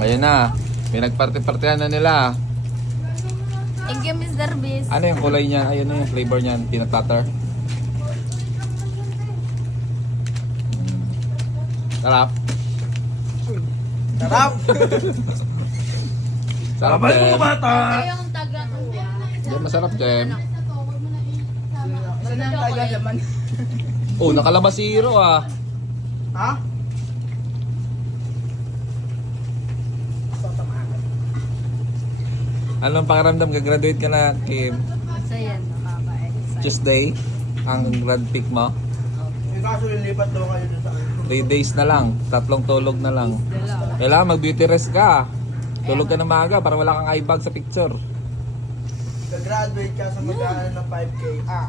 Ayun na. Pinagparte-partehan na nila. Thank you, Mr. Beast. Ano yung kulay niya? Ayun na yung flavor niyan. Peanut butter. Sarap. Sarap! Sarap Abay din. mo bata! Yung taga Yan, masarap din. Isa na ang taga laman. Oh, nakalabas si Hero ah. Ha? Anong pakiramdam? Gagraduate ka na, Kim? Masaya, nakaka-excite. Tuesday? Ang grad pick mo? Yung kaso lilipat daw kayo dun sa akin. 3 days na lang. 3 tulog na lang. Kailangan mag-beauty rest ka. Tulog ka na maaga para wala kang eye bag sa picture. Gagraduate ka sa mag-aaral ng 5K. Ah!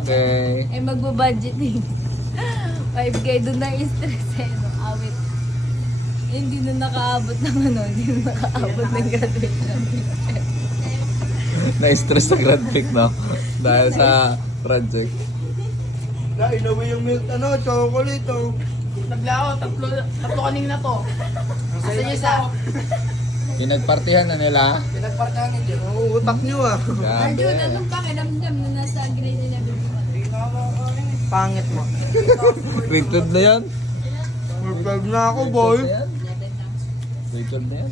Okay. Eh, magbabudgeting. 5K, doon na stress eh, no? Awit. Eh, hindi na nakaabot ng ano, hindi na nakaabot ng graduate namin. Na-stress sa grad pick, no? Dahil sa project. Na, inuwi yung milk, chocolate, oh. Naglao, tatlo kanina to. Sa inyo isa. Pinagpartihan na nila. Pinagparkahan niyo. Oo, utak nyo, ah. Ando na Grabe. nung pakiramdam na nasa grade 11 pa. Pangit mo. Rated na yan. Twelve na ako, boy. Rated na yan.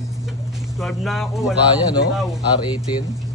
Twelve na ako, Mukha wala yan, akong no? bitaw. R18.